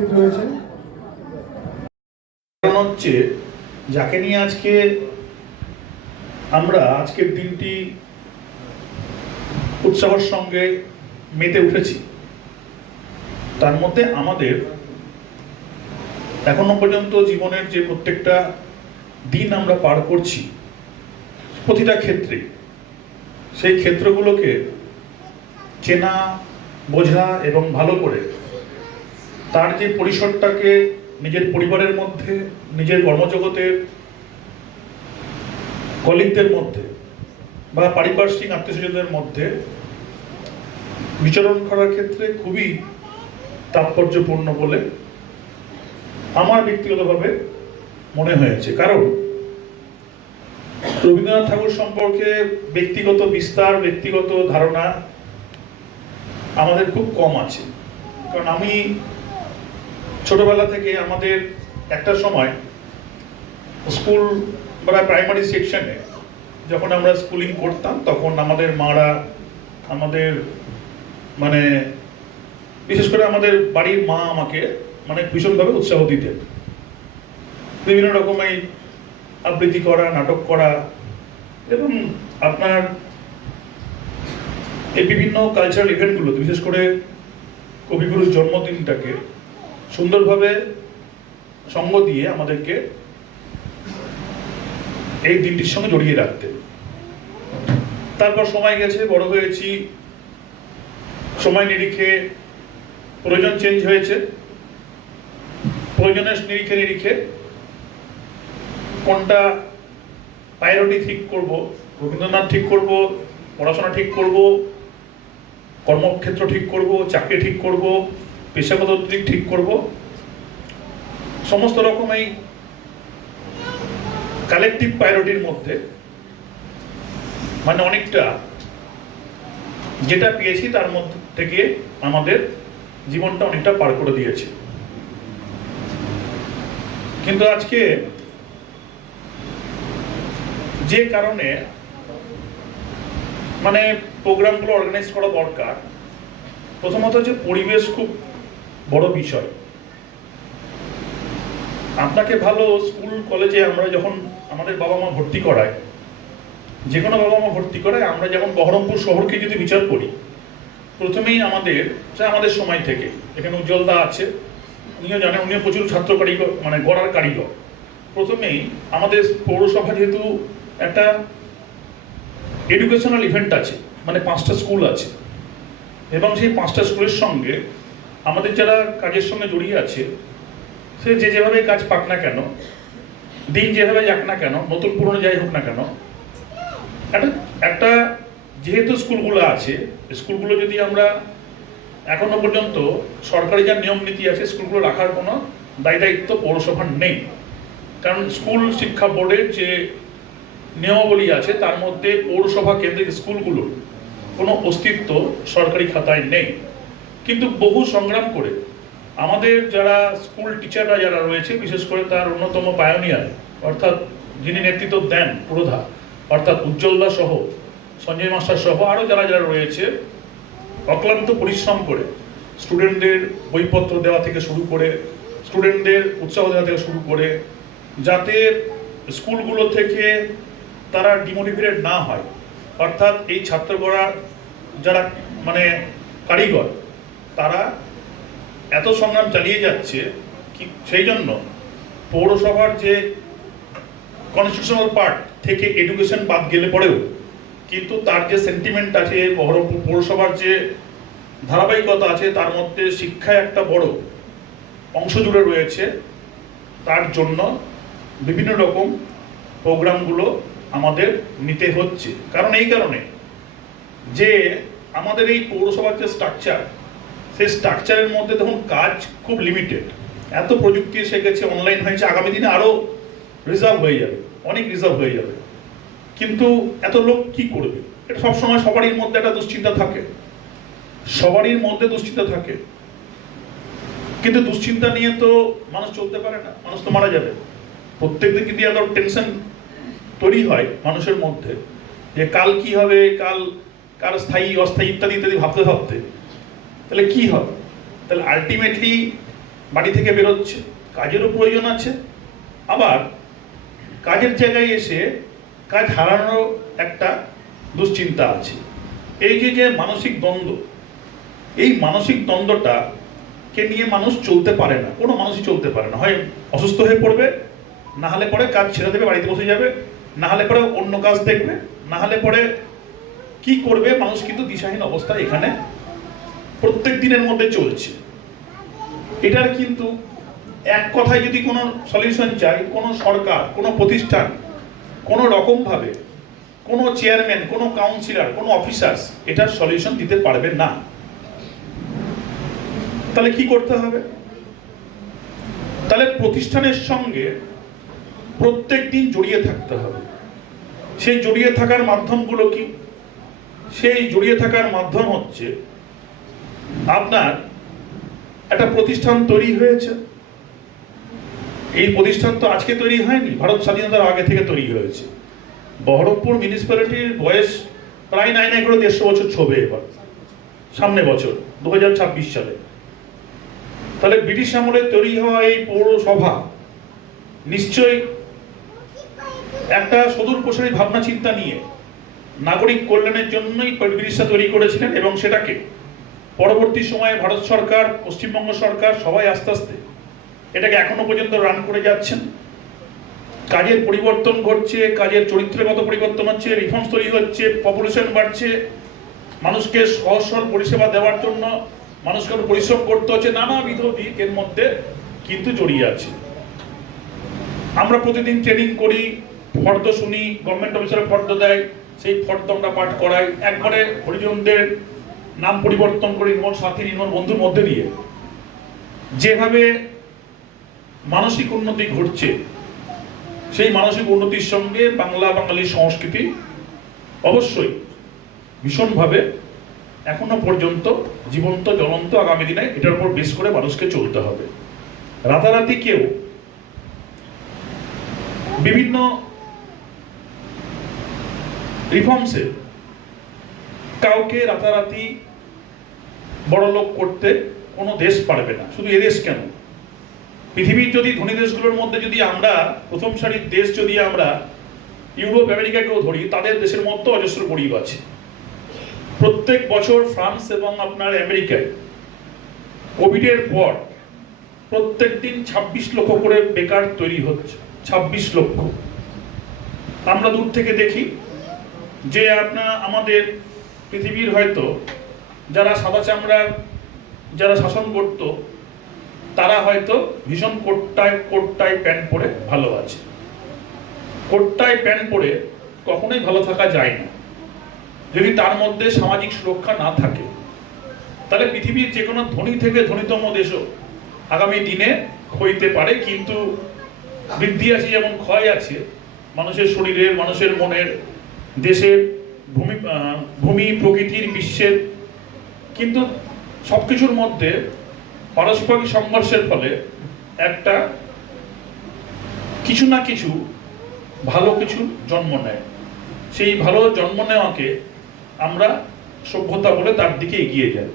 উপস্থিত রয়েছেন। হচ্ছে যাকে নিয়ে আজকে আমরা আজকের দিনটি উৎসাহের সঙ্গে মেতে উঠেছি, তার মধ্যে আমাদের এখনও পর্যন্ত জীবনের যে প্রত্যেকটা দিন আমরা পার করছি, প্রতিটা ক্ষেত্রে, সেই ক্ষেত্রগুলোকে চেনা, বোঝা এবং ভালো করে তার যে পরিসরটাকে নিজের পরিবারের মধ্যে, নিজের কর্মজগতের কলিগদের মধ্যে বা পারিপার্শ্বিক আত্মীয়স্বজনদের মধ্যে বিচরণ করার ক্ষেত্রে খুবই তাৎপর্যপূর্ণ বলে আমার ব্যক্তিগতভাবে মনে হয়েছে। কারণ রবীন্দ্রনাথ ঠাকুর সম্পর্কে ব্যক্তিগত বিস্তার, ব্যক্তিগত ধারণা আমাদের খুব কম আছে। কারণ আমি ছোটবেলা থেকে আমাদের একটা সময় স্কুল বা প্রাইমারি সেকশনে যখন আমরা স্কুলিং করতাম, তখন আমাদের মারা আমাদের মানে বিশেষ করে আমাদের বাড়ির মা আমাকে মানে ভীষণভাবে উৎসাহ দিতেন। বিভিন্ন রকমের আবৃত্তি করা, নাটক করা এবং আপনার এই বিভিন্ন কালচারাল ইভেন্টগুলোতে বিশেষ করে কবিগুরুর জন্মদিনটাকে সুন্দরভাবে সঙ্গ দিয়ে আমাদেরকে এই দিনটির সঙ্গে জড়িয়ে রাখতে। তারপর সময় গেছে, বড় হয়েছি। সময় নিরিখে প্রয়োজন চেঞ্জ হয়েছে। প্রয়োজনের নিরিখে নিরিখে কোনটা প্রায়োরিটি ঠিক করব, রবীন্দ্রনাথ ঠিক করব, পড়াশোনা ঠিক করব, কর্মক্ষেত্র ঠিক করব, চাকরি ঠিক করব পেশাগত দিক ঠিক করব। সমস্ত রকম এই কালেকটিভ প্রায়োরিটির মধ্যে মানে অনেকটা যেটা পেয়েছি তার মধ্যে থেকে আমাদের জীবনটা অনেকটা পার করে দিয়েছে। কিন্তু আজকে যে কারণে মানে প্রোগ্রামগুলো অর্গানাইজ করা দরকার, প্রথমত হচ্ছে পরিবেশ খুব বড় বিষয়। আপনাকে ভালো স্কুল, কলেজে আমরা যখন আমাদের বাবা মা ভর্তি করায় যে কোনো বাবা মা ভর্তি করায়, আমরা যেমন বহরমপুর শহরকে যদি বিচার করি, প্রথমেই আমাদের আমাদের সময় থেকে, এখানে উজ্জ্বলদা আছে, উনিও জানেন, উনিও প্রচুর ছাত্র কারিগর মানে গড়ার কারিগর। প্রথমেই আমাদের পৌরসভা যেহেতু একটা এডুকেশনাল ইভেন্ট আছে মানে পাঁচটা স্কুল আছে, এবং সেই পাঁচটা স্কুলের সঙ্গে আমাদের যারা কাজের সঙ্গে জড়িয়ে আছে, সে যে যেভাবে কাজ পাক না কেন, দিন যেভাবে যাক না কেন, নতুন পুরনো যাই হোক না কেন, একটা একটা যেহেতু স্কুলগুলো আছে, স্কুলগুলো যদি আমরা এখনও পর্যন্ত সরকারি যা নিয়ম নীতি আছে, স্কুলগুলো রাখার কোনো দায় দায়িত্ব পৌরসভার নেই। কারণ স্কুল শিক্ষা বোর্ডের যে নিয়মাবলী আছে, তার মধ্যে পৌরসভা কেন্দ্রিক স্কুলগুলোর কোনো অস্তিত্ব সরকারি খাতায় নেই। কিন্তু বহু সংগ্রাম করে। আমাদের যারা স্কুল টিচাররা যারা রয়েছে, বিশেষ করে তার অন্যতম পায়োনিয়ার অর্থাৎ যিনি নেতৃত্ব দেন পুরোধা অর্থাৎ উজ্জ্বলদা সহ, সঞ্জয় মাস্টার সহ আরও যারা যারা রয়েছে, অক্লান্ত পরিশ্রম করে স্টুডেন্টদের বইপত্র দেওয়া থেকে শুরু করে স্টুডেন্টদের উৎসাহ দেওয়া থেকে শুরু করে, যাতে স্কুলগুলো থেকে তারা ডিমোটিভেটেড না হয়। অর্থাৎ এই ছাত্র গড়া যারা মানে কারিগর তারা এত সংগ্রাম চালিয়ে যাচ্ছে কি, সেই জন্য পৌরসভার যে কনস্টিটিউশনাল পার্ট থেকে এডুকেশন বাদ গেলে পরেও কিন্তু তার যে সেন্টিমেন্ট আছে বহরমপুর পৌরসভার যে ধারাবাহিকতা আছে, তার মধ্যে শিক্ষায় একটা বড় অংশ জুড়ে রয়েছে। তার জন্য বিভিন্ন রকম প্রোগ্রামগুলো আমাদের নিতে হচ্ছে। কারণ এই কারণে যে আমাদের এই পৌরসভার যে স্ট্রাকচার সেই স্ট্রাকচারের মধ্যে দেখুন কাজ খুব লিমিটেড এত প্রযুক্তি এসে গেছে অনলাইন হয়েছে, আগামী দিনে আরও রিজার্ভ হয়ে যাবে, অনেক রিজার্ভ হয়ে যাবে। কিন্তু এত লোক কি করবে? এটা সবসময় সবারই মধ্যে একটা দুশ্চিন্তা থাকে। সবারই মধ্যে দুশ্চিন্তা থাকে। কিন্তু দুশ্চিন্তা নিয়ে তো মানুষ চলতে পারে না, মানুষ তো মারা যাবে। প্রত্যেক দিন কিন্তু এত টেনশন তৈরি হয় মানুষের মধ্যে। যে কাল কি হবে, কাল কার স্থায়ী, অস্থায়ী ইত্যাদি ইত্যাদি ভাবতে ভাবতে। তাহলে কি হবে? তাহলে আলটিমেটলি বাড়ি থেকে বেরোচ্ছে, কাজেরও প্রয়োজন আছে। আবার কাজের জায়গায় এসে কাজ হারানোর একটা দুশ্চিন্তা আছে। এই যে যে মানসিক দ্বন্দ্ব, এই মানসিক দ্বন্দ্বটা কে নিয়ে মানুষ চলতে পারে না, কোনো মানুষই চলতে পারে না। হয় অসুস্থ হয়ে পড়বে, না হলে পরে কাজ ছেড়ে দেবে, বাড়িতে বসে যাবে, না হলে পরে অন্য কাজ দেখবে, না হলে পরে কি করবে, মানুষ কিন্তু দিশাহীন অবস্থায় এখানে প্রত্যেক দিনের মধ্যে চলছে। এটার কিন্তু এক কথায় যদি কোনো সলিউশন চাই, কোনো সরকার, কোনো প্রতিষ্ঠান, কোনো রকমভাবে, কোনো চেয়ারম্যান কোনো কাউন্সিলর কোনো অফিসার্স এটার সলিউশন দিতে পারবে না। তাহলে কি করতে হবে? তাহলে প্রতিষ্ঠানের সঙ্গে প্রত্যেক দিন জড়িয়ে থাকতে হবে। সেই জড়িয়ে থাকার মাধ্যমগুলো কি? সেই জড়িয়ে থাকার মাধ্যম হচ্ছে আপনার একটা প্রতিষ্ঠান তৈরি হয়েছে। এই প্রতিষ্ঠান তো আজকে তৈরি হয়নি, ভারত স্বাধীনতার আগে থেকে তৈরি হয়েছে। বহরমপুর মিউনিসিপ্যালিটির বয়স প্রায় নাই নাই করে দেড়শো বছর ছবে এবার, সামনে বছর, দু সালে। তাহলে ব্রিটিশ আমলে তৈরি হওয়া এই পৌরসভা, নিশ্চয়ই একটা সদূর প্রসারী ভাবনা চিন্তা নিয়ে নাগরিক কল্যাণের জন্যই ব্রিটিশরা তৈরি করেছিলেন এবং সেটাকে পরবর্তী সময়ে ভারত সরকার, পশ্চিমবঙ্গ সরকার সবাই আস্তে আস্তে এটাকে এখনও পর্যন্ত রান করে যাচ্ছেন। কাজের পরিবর্তন ঘটছে, কাজের চরিত্রগত পরিবর্তন হচ্ছে রিফর্মস তৈরি হচ্ছে পপুলেশন বাড়ছে, মানুষকে সহজ সরল পরিষেবা দেওয়ার জন্য মানুষকে পরিশ্রম করতে হচ্ছে, নানাবিধ দিক এর মধ্যে কিন্তু জড়িয়ে আছে। আমরা প্রতিদিন ট্রেনিং করি, ফর্দ শুনি গভর্নমেন্ট অফিসার ফর্দ দেয়, সেই ফর্দ আমরা পাঠ করাই। একবারে হরিজনদের নাম পরিবর্তন করে নির্মল সাথী, নির্মল বন্ধুর মধ্যে দিয়ে। যেভাবে মানসিক উন্নতি ঘটছে, সেই মানসিক উন্নতির সঙ্গে বাংলা বাঙালির সংস্কৃতি অবশ্যই ভীষণভাবে এখনও পর্যন্ত জীবন্ত, জ্বলন্ত আগামী দিনে এটার উপর বেশ করে মানুষকে চলতে হবে। রাতারাতি কেউ বিভিন্ন রিফর্মসে কাউকে রাতারাতি বড় লোক করতে কোনো দেশ পারবে না। শুধু এদেশ কেন? পৃথিবীর যদি ধনী দেশগুলোর মধ্যে যদি আমরা, প্রথম সারির দেশ যদি আমরা ইউরোপ, আমেরিকাকেও ধরি, তাদের দেশের মধ্যে অজস্র গরিব আছে। প্রত্যেক বছর ফ্রান্স এবং আপনার আমেরিকায় কোভিডের পর প্রত্যেক দিন ছাব্বিশ লক্ষ করে বেকার তৈরি হচ্ছে, ছাব্বিশ লক্ষ। আমরা দূর থেকে দেখি যে আপনার, আমাদের পৃথিবীর হয়তো যারা সাদা চামড়ার, যারা শাসন করতো তারা হয়তো ভীষণ কোটটায় কোটটায় প্যান্ট পরে ভালো আছে। কোটটায় প্যান্ট পরে কখনোই ভালো থাকা যায় না। যদি তার মধ্যে সামাজিক সুরক্ষা না থাকে, তাহলে পৃথিবীর যে কোনো ধনী থেকে ধনীতম দেশও আগামী দিনে হইতে পারে, কিন্তু বৃদ্ধি আছে যেমন ক্ষয় আছে, মানুষের শরীরের, মানুষের মনের, দেশের ভূমি ভূমি, প্রকৃতির, বিশ্বের কিন্তু সবকিছুর মধ্যে পারস্পরিক সংঘর্ষের ফলে একটা কিছু না কিছু ভালো কিছু জন্ম নেয়। সেই ভালো জন্ম নেওয়াকে আমরা সভ্যতা বলে তার দিকে এগিয়ে যাই।